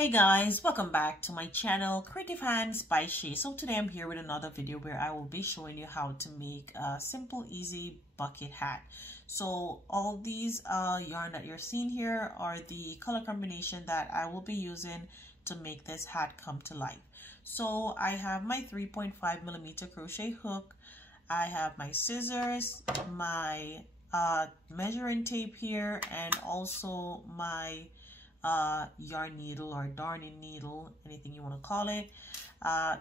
Hey guys, welcome back to my channel Creative Hands by She. So today I'm here with another video where I will be showing you how to make a simple easy bucket hat. So all these yarn that you're seeing here are the color combination that I will be using to make this hat come to life. So I have my 3.5mm crochet hook, I have my scissors, my measuring tape here, and also my yarn needle or darning needle, anything you want to call it.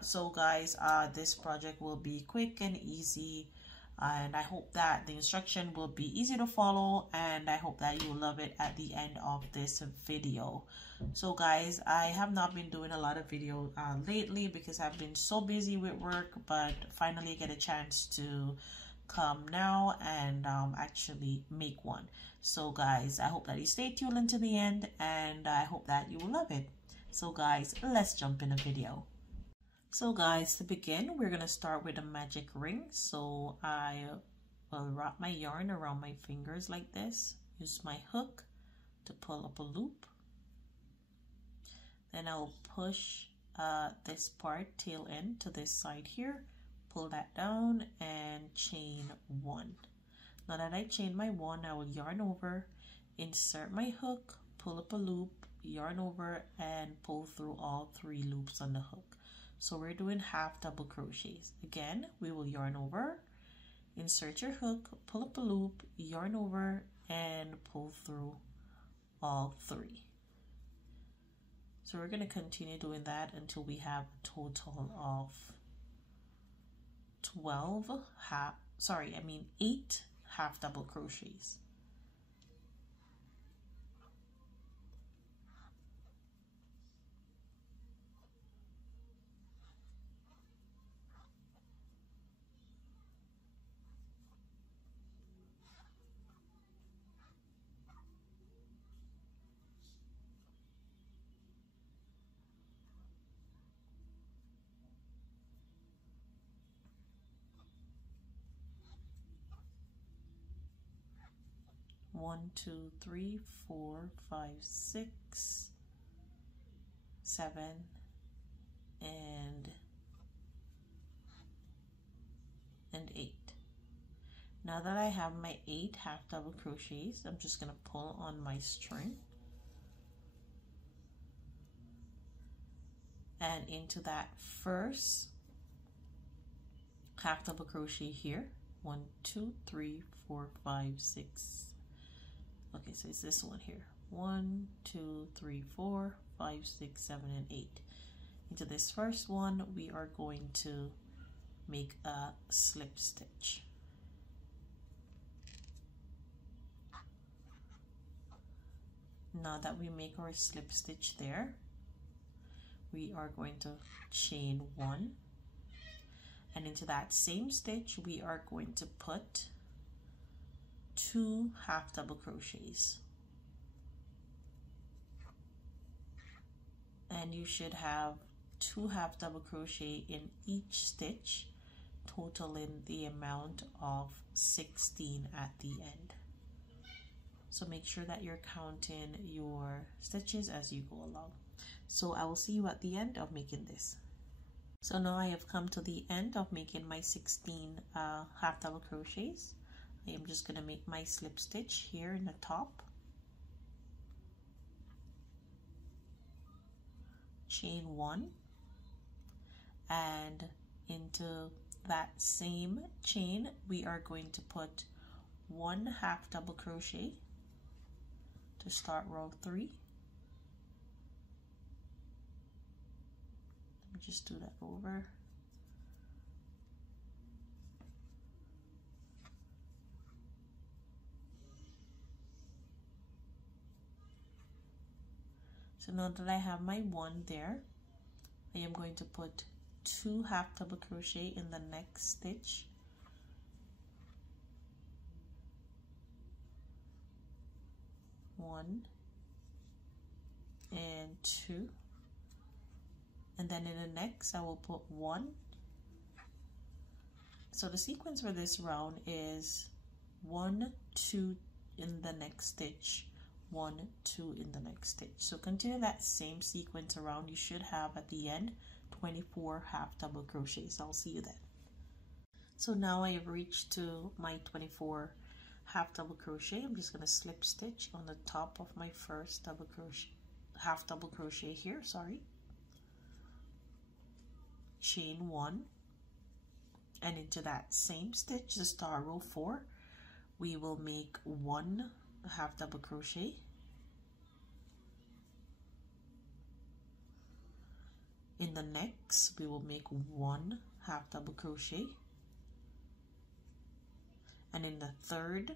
So guys, this project will be quick and easy, and I hope that the instruction will be easy to follow, and I hope that you love it at the end of this video. So guys, I have not been doing a lot of video lately because I've been so busy with work, but finally get a chance to come now and actually make one. So guys, I hope that you stay tuned until the end, and I hope that you will love it. So guys, let's jump in the video. So guys, to begin, we're gonna start with a magic ring. So I will wrap my yarn around my fingers like this, use my hook to pull up a loop, then I'll push this part tail end to this side here, pull that down and chain one. Now that I chain my one, I will yarn over, insert my hook, pull up a loop, yarn over, and pull through all 3 loops on the hook. So we're doing half double crochets. Again, we will yarn over, insert your hook, pull up a loop, yarn over, and pull through all 3. So we're going to continue doing that until we have a total of 8 half double crochets. One, 2, 3, 4, 5, 6, 7, and 8. Now that I have my 8 half double crochets, I'm just going to pull on my string and into that first half double crochet here. 1, 2, 3, 4, 5, 6. Okay, so it's this one here. 1, 2, 3, 4, 5, 6, 7, and 8. Into this first one, we are going to make a slip stitch. Now that we make our slip stitch there, we are going to chain 1, and into that same stitch, we are going to put 2 half double crochets, and you should have 2 half double crochet in each stitch, totaling the amount of 16 at the end. So make sure that you're counting your stitches as you go along. So I will see you at the end of making this. So now I have come to the end of making my 16 half double crochets. I am just going to make my slip stitch here in the top, chain 1, and into that same chain we are going to put 1 half double crochet to start row 3. Let me just do that over. So now that I have my 1 there, I am going to put 2 half double crochet in the next stitch. One and 2, and then in the next I will put 1. So the sequence for this round is 1, 2 in the next stitch, 1, 2 in the next stitch. So continue that same sequence around. You should have at the end 24 half double crochets. I'll see you then. So now I have reached to my 24 half double crochet. I'm just going to slip stitch on the top of my first double crochet, half double crochet here, sorry. Chain 1, and into that same stitch, the star row 4, we will make 1 half double crochet. In the next, we will make 1 half double crochet. And in the third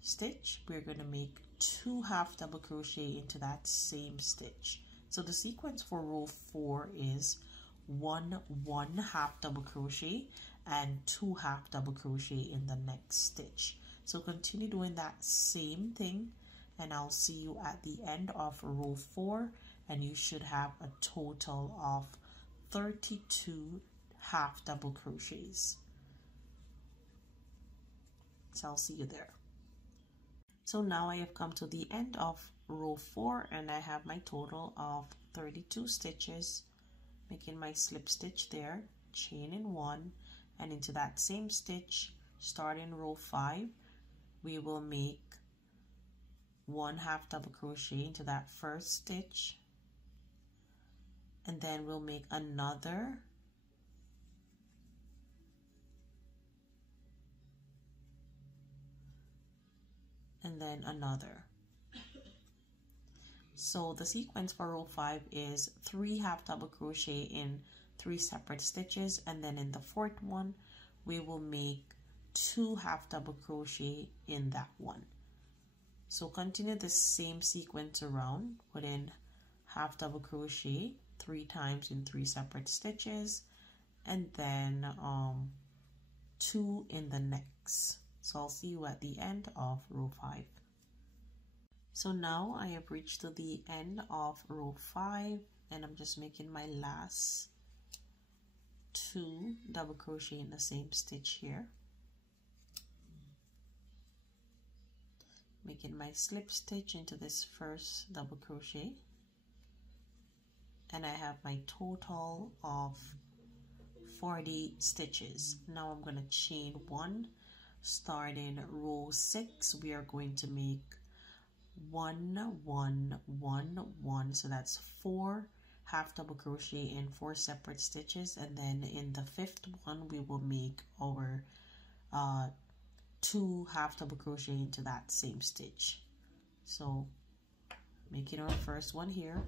stitch, we're going to make 2 half double crochet into that same stitch. So the sequence for row 4 is 1 half double crochet and 2 half double crochet in the next stitch. So continue doing that same thing, and I'll see you at the end of row 4, and you should have a total of 32 half double crochets. So I'll see you there. So now I have come to the end of row 4, and I have my total of 32 stitches, making my slip stitch there, chain in 1, and into that same stitch, starting row 5, we will make 1 half double crochet into that first stitch, and then we'll make another and then another. So the sequence for row 5 is 3 half double crochet in 3 separate stitches, and then in the fourth one we will make 2 half double crochet in that one. So continue the same sequence around, put in half double crochet 3 times in 3 separate stitches, and then 2 in the next. So I'll see you at the end of row 5. So now I have reached to the end of row 5, and I'm just making my last 2 double crochet in the same stitch here, making my slip stitch into this first double crochet, and I have my total of 40 stitches. Now I'm going to chain 1. Starting row 6, we are going to make 1 1 1 1, so that's 4 half double crochet in 4 separate stitches, and then in the fifth one we will make our 2 half double crochet into that same stitch. So making our first one here,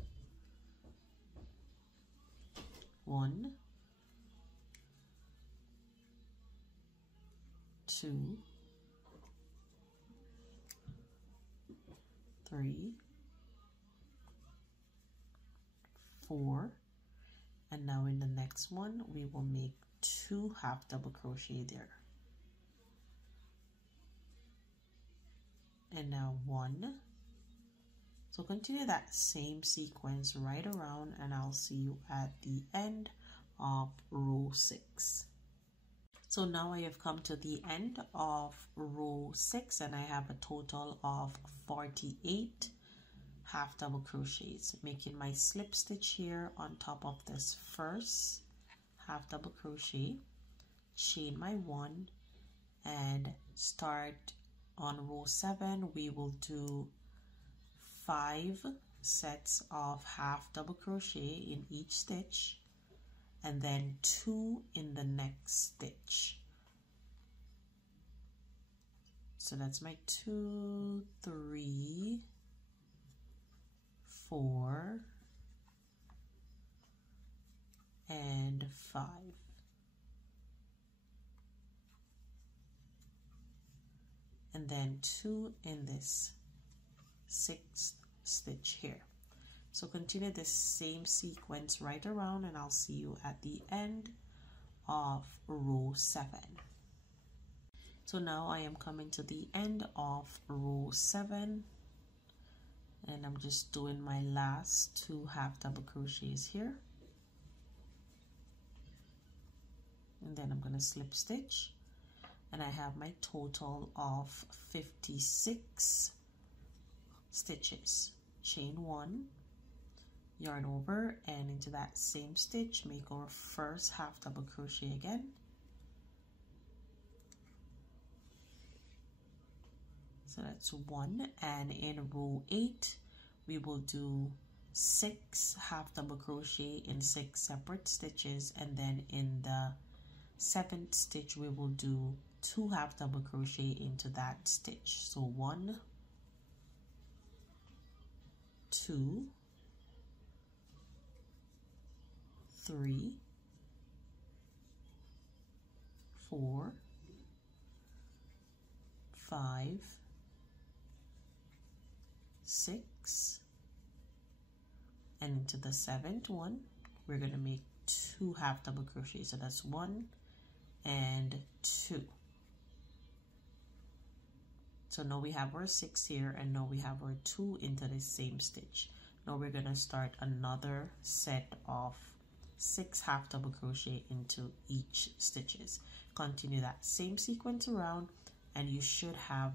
1 2 3 4, and now in the next one we will make 2 half double crochet there, and now 1. So continue that same sequence right around, and I'll see you at the end of row 6. So now I have come to the end of row 6, and I have a total of 48 half double crochets, making my slip stitch here on top of this first half double crochet, chain my 1, and start on row 7. We will do 5 sets of half double crochet in each stitch, and then 2 in the next stitch. So that's my 2 3 4 and 5, and then 2 in this 6th stitch here. So continue the same sequence right around, and I'll see you at the end of row 7. So now I am coming to the end of row 7, and I'm just doing my last 2 half double crochets here, and then I'm going to slip stitch, and I have my total of 56 stitches. Chain 1, yarn over, and into that same stitch make our first half double crochet again. So that's 1, and in row 8 we will do 6 half double crochet in 6 separate stitches, and then in the 7th stitch we will do 2 half double crochet into that stitch. So 1, 2, 3, 4, 5, 6, and into the 7th one we're going to make 2 half double crochet. So that's 1 and 2. So now we have our 6 here, and now we have our 2 into the same stitch. Now we're going to start another set of 6 half double crochet into each stitches. Continue that same sequence around, and you should have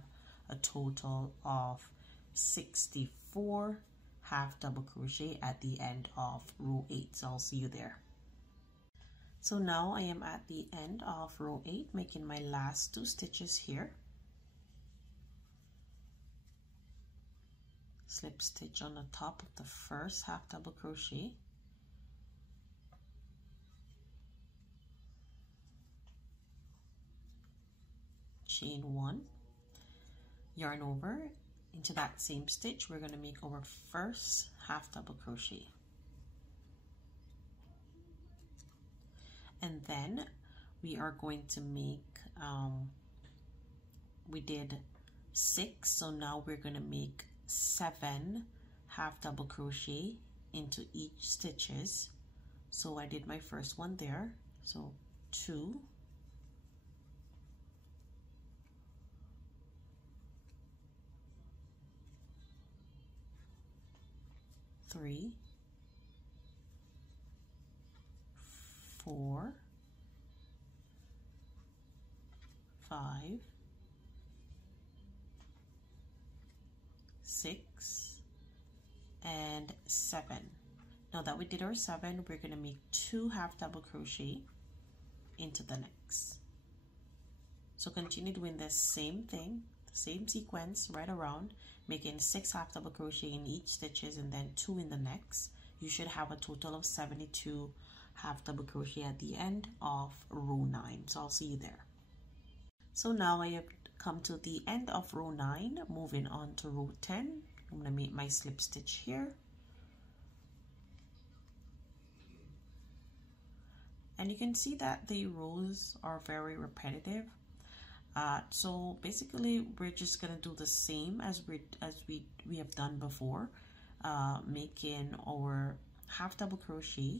a total of 64 half double crochet at the end of row 8. So I'll see you there. So now I am at the end of row 8, making my last 2 stitches here. Slip stitch on the top of the first half double crochet, chain 1, yarn over, into that same stitch we're going to make our first half double crochet, and then we are going to make we did 6, so now we're going to make 7 half double crochet into each stitches. So I did my first one there, so 2, 3, 4, 5, 6, and 7. Now that we did our 7, we're going to make 2 half double crochet into the next. So continue doing the same thing, the same sequence right around, making 6 half double crochet in each stitches and then 2 in the next. You should have a total of 72 half double crochet at the end of row 9. So I'll see you there. So now I have come to the end of row 9, moving on to row 10. I'm going to make my slip stitch here. And you can see that the rows are very repetitive. So basically we're just going to do the same as we have done before, making our half double crochet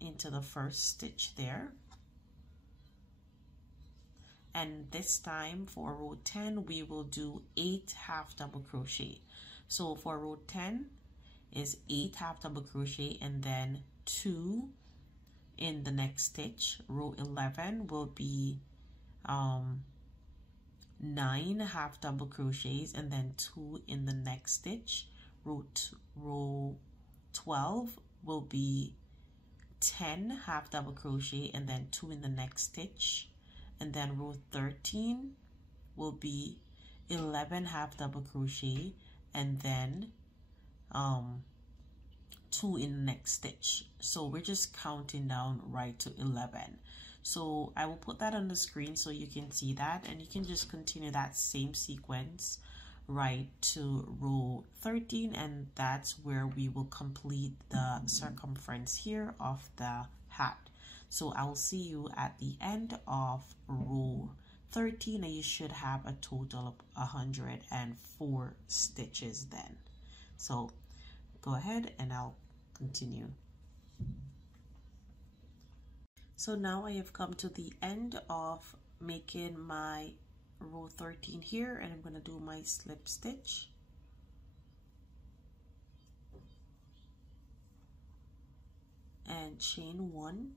into the first stitch there. And this time for row 10 we will do 8 half double crochet. So for row 10 is 8 half double crochet and then 2 in the next stitch. Row 11 will be 9 half double crochets and then 2 in the next stitch. Row 12 will be 10 half double crochet and then 2 in the next stitch. And then row 13 will be 11 half double crochet and then 2 in the next stitch. So we're just counting down right to 11. So I will put that on the screen so you can see that, and you can just continue that same sequence right to row 13, and that's where we will complete the circumference here of the hat. So I will see you at the end of row 13, and you should have a total of 104 stitches then. So go ahead and I'll continue. So now I have come to the end of making my row 13 here, and I'm going to do my slip stitch. And chain 1.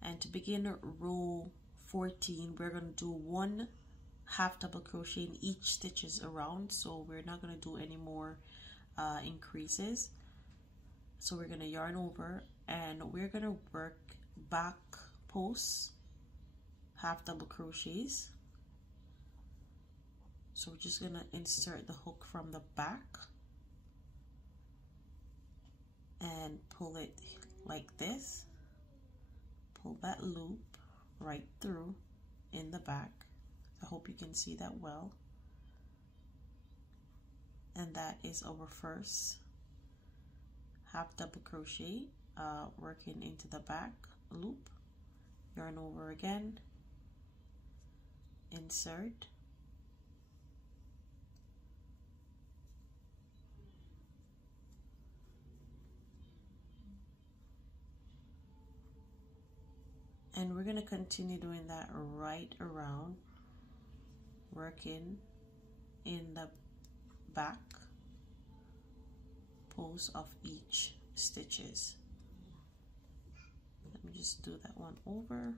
And to begin row 14, we're going to do 1 half double crochet in each stitches around, so we're not going to do any more increases. So we're going to yarn over and we're going to work back posts, half double crochets. So we're just going to insert the hook from the back and pull it like this, pull that loop right through in the back. I hope you can see that well. And that is our first half double crochet, working into the back loop, yarn over again, insert, and we're going to continue doing that right around, working in the back post of each stitches. Let me just do that one over.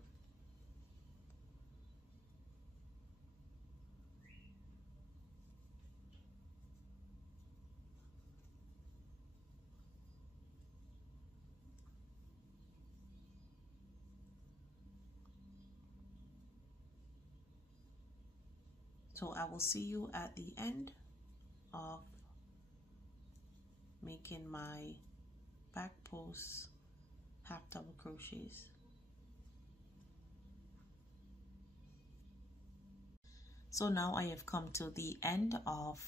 So I will see you at the end of making my back post half double crochets. So now I have come to the end of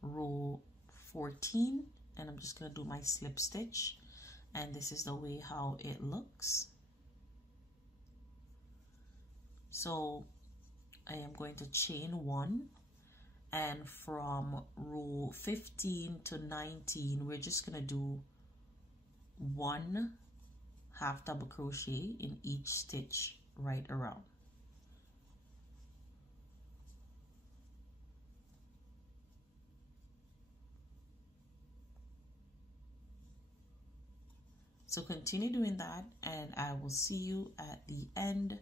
row 14 and I'm just going to do my slip stitch, and this is the way how it looks. So I am going to chain 1, and from row 15 to 19 we're just going to do 1 half double crochet in each stitch right around. So continue doing that and I will see you at the end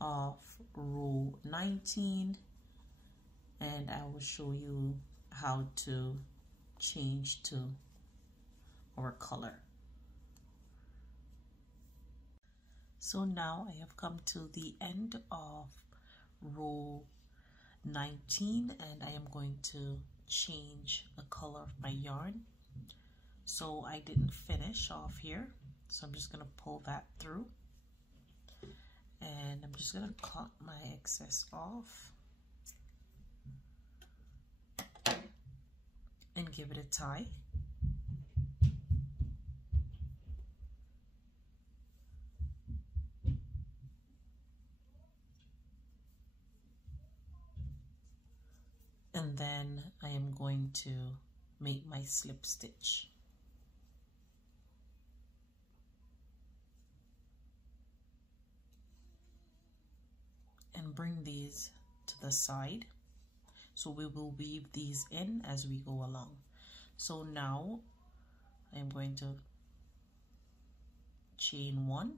of row 19 and I will show you how to change to our color. So now I have come to the end of row 19 and I am going to change the color of my yarn. So I didn't finish off here, so I'm just going to pull that through and I'm just going to cut my excess off and give it a tie. And then I am going to make my slip stitch. And bring these to the side. So we will weave these in as we go along. So now I'm going to chain 1,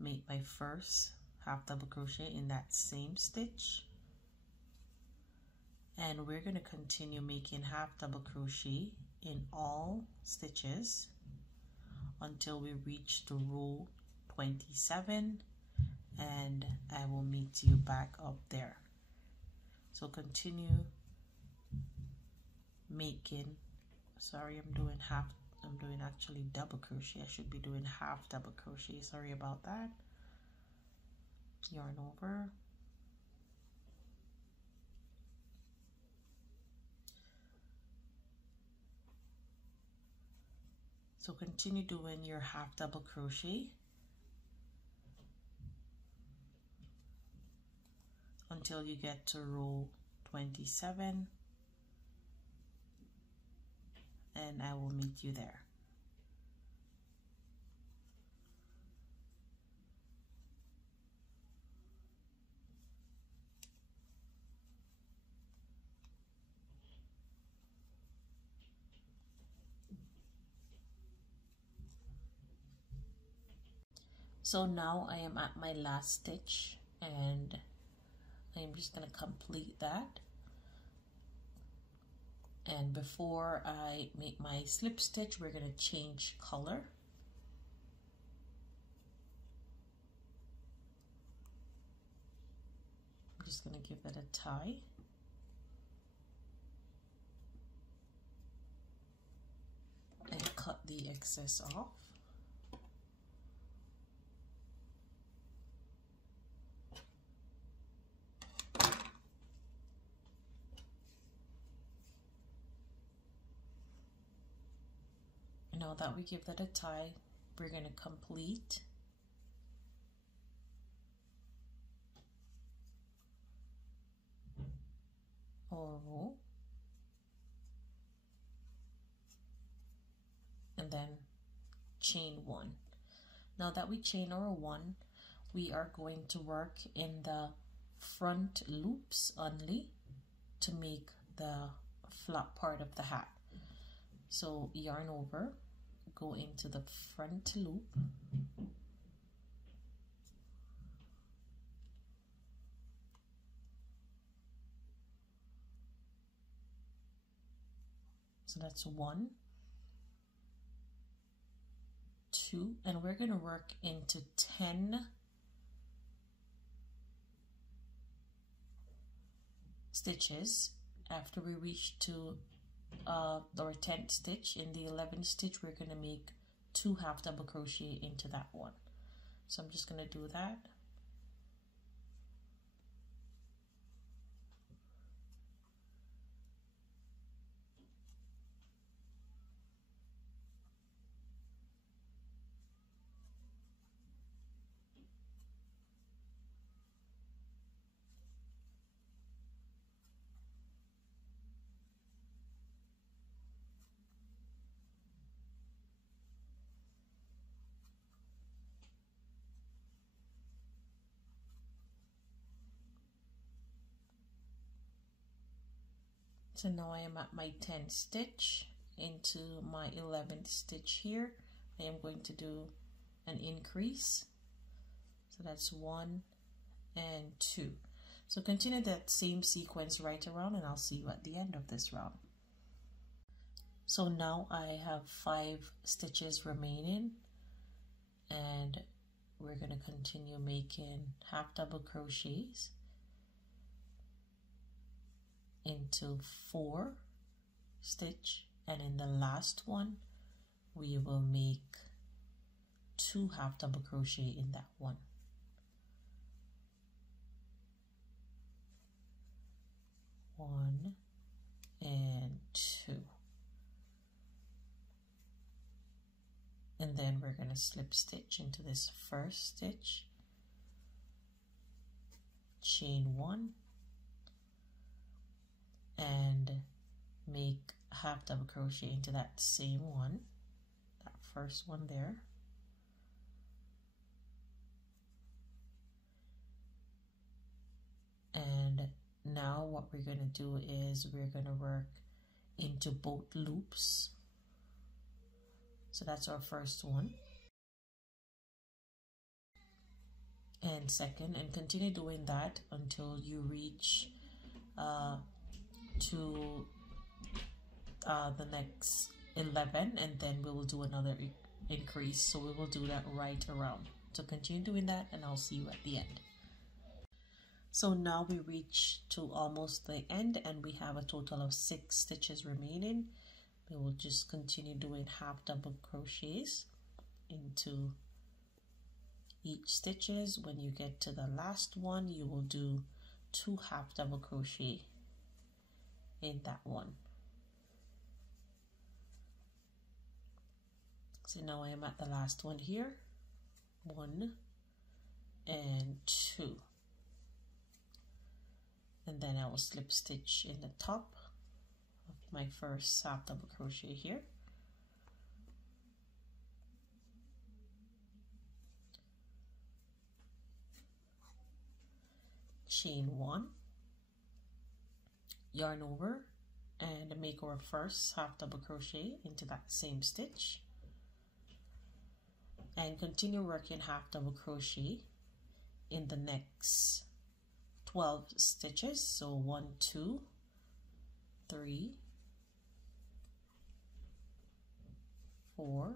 make my first half double crochet in that same stitch, and we're going to continue making half double crochet in all stitches until we reach the row 27, and I will meet you back up there. So continue making, sorry, I'm doing actually double crochet. I should be doing half double crochet, sorry about that. Yarn over, so continue doing your half double crochet until you get to row 27 and I will meet you there. So now I am at my last stitch and I'm just going to complete that. And before I make my slip stitch, we're going to change color. I'm just going to give that a tie. And cut the excess off. Now that we give that a tie, we're going to complete our row and then chain one. Now that we chain our one, we are going to work in the front loops only to make the flat part of the hat. So yarn over, go into the front loop, so that's 1, 2, and we're going to work into 10 stitches. After we reach to our 10th stitch, in the 11th stitch we're going to make 2 half double crochet into that one. So I'm just going to do that. So now I am at my 10th stitch into my 11th stitch here. I am going to do an increase. So that's 1 and 2. So continue that same sequence right around, and I'll see you at the end of this round. So now I have 5 stitches remaining, and we're going to continue making half double crochets into 4 stitch, and in the last one we will make 2 half double crochet in that one. 1 and 2, and then we're going to slip stitch into this first stitch, chain 1, and make half double crochet into that same one, that first one there, and now what we're going to do is we're going to work into both loops. So that's our first one and second, and continue doing that until you reach to the next 11, and then we will do another increase. So we will do that right around. So continue doing that, and I'll see you at the end. So now we reach to almost the end, and we have a total of 6 stitches remaining. We will just continue doing half double crochets into each stitches. When you get to the last one, you will do 2 half double crochet in that one. So now I am at the last one here, 1 and 2, and then I will slip stitch in the top of my first half double crochet here, chain 1, yarn over, and make our first half double crochet into that same stitch, and continue working half double crochet in the next 12 stitches. So 1, 2, 3, 4,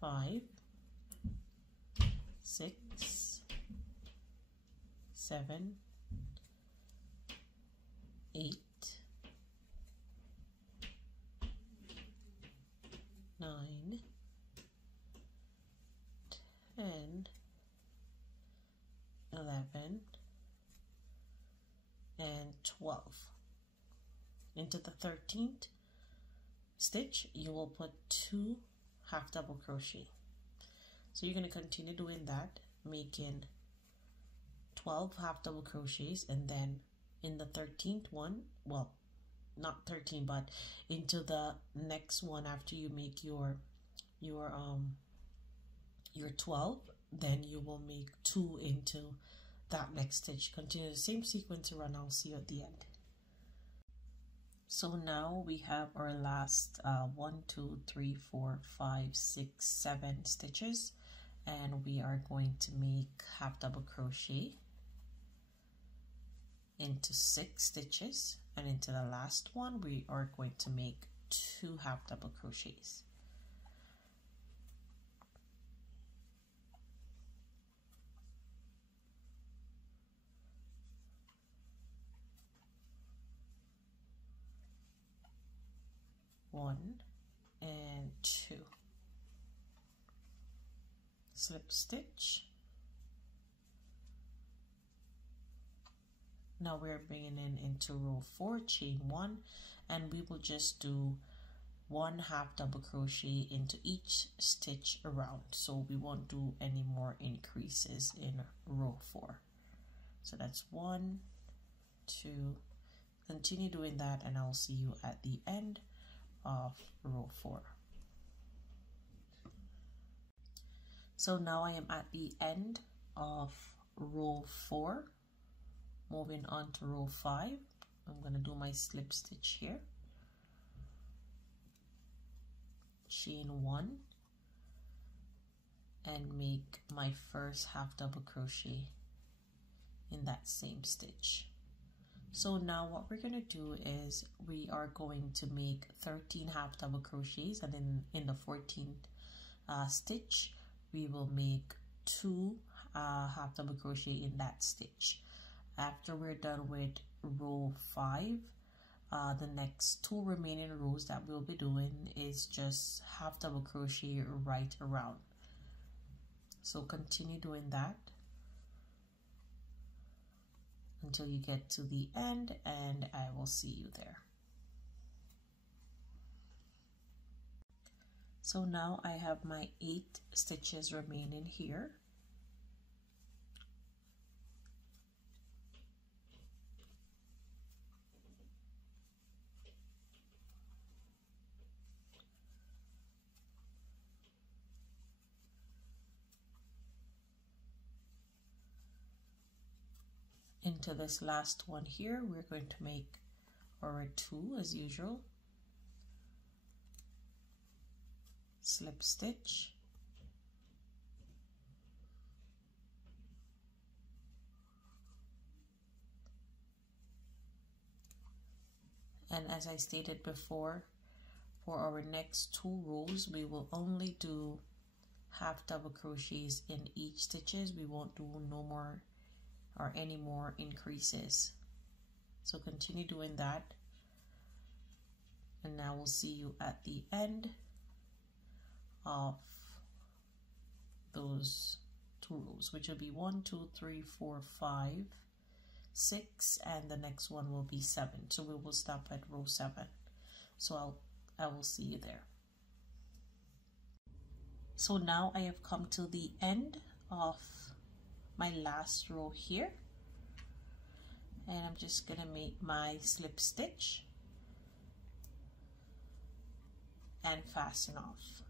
5, 6, 7, 8, 9, 10, 11, and 12. Into the 13th stitch, you will put 2 half double crochet. So you're going to continue doing that, making 12 half double crochets, and then in the 13th one, well, not 13, but into the next one after you make your 12, then you will make 2 into that next stitch. Continue the same sequence around. I'll see you at the end. So now we have our last 1, 2, 3, 4, 5, 6, 7 stitches, and we are going to make half double crochet into 6 stitches, and into the last one we are going to make 2 half double crochets. One and 2. Slip stitch. Now we're bringing into row 4, chain 1, and we will just do 1 half double crochet into each stitch around, so we won't do any more increases in row 4. So that's 1, 2, continue doing that, and I'll see you at the end of row 4. So now I am at the end of row 4. Moving on to row 5, I'm going to do my slip stitch here, chain 1, and make my first half double crochet in that same stitch. So now what we're going to do is we are going to make 13 half double crochets, and then in the 14th stitch we will make 2 half double crochet in that stitch. After we're done with row 5, the next 2 remaining rows that we'll be doing is just half double crochet right around. So continue doing that until you get to the end, and I will see you there. So now I have my 8 stitches remaining here. Into this last one here, we're going to make our 2 as usual, slip stitch, and as I stated before, for our next 2 rows we will only do half double crochets in each stitches. We won't do no more or any more increases. So continue doing that, and now we'll see you at the end of those 2 rows, which will be 1, 2, 3, 4, 5, 6, and the next one will be 7. So we will stop at row 7. So I will see you there. So now I have come to the end of my last row here, and I'm just gonna make my slip stitch and fasten off.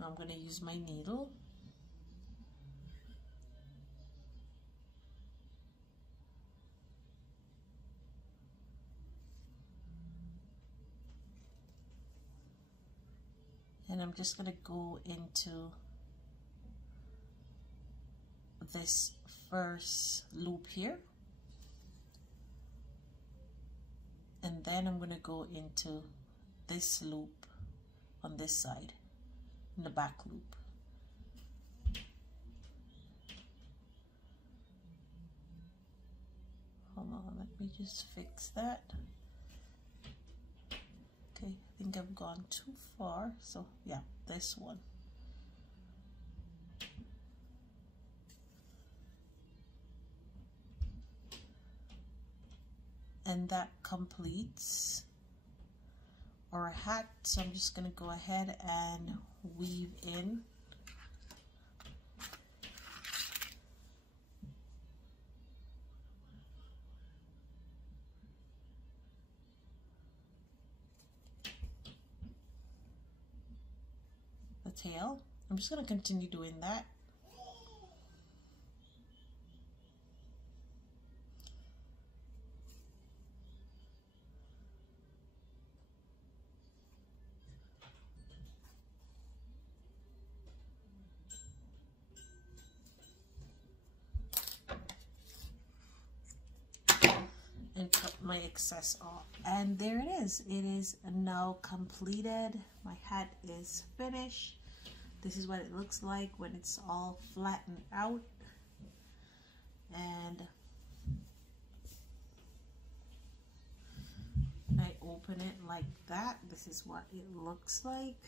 Now I'm gonna use my needle And I'm just going to go into this first loop here, and then I'm going to go into this loop on this side in the back loop. Hold on, let me just fix that. Okay, I think I've gone too far, so yeah, this one. And that completes our hat. So I'm just going to go ahead and weave in the tail. I'm just going to continue doing that. And cut my excess off, and there it is. It is now completed. My hat is finished. This is what it looks like when it's all flattened out, and I open it like that. This is what it looks like.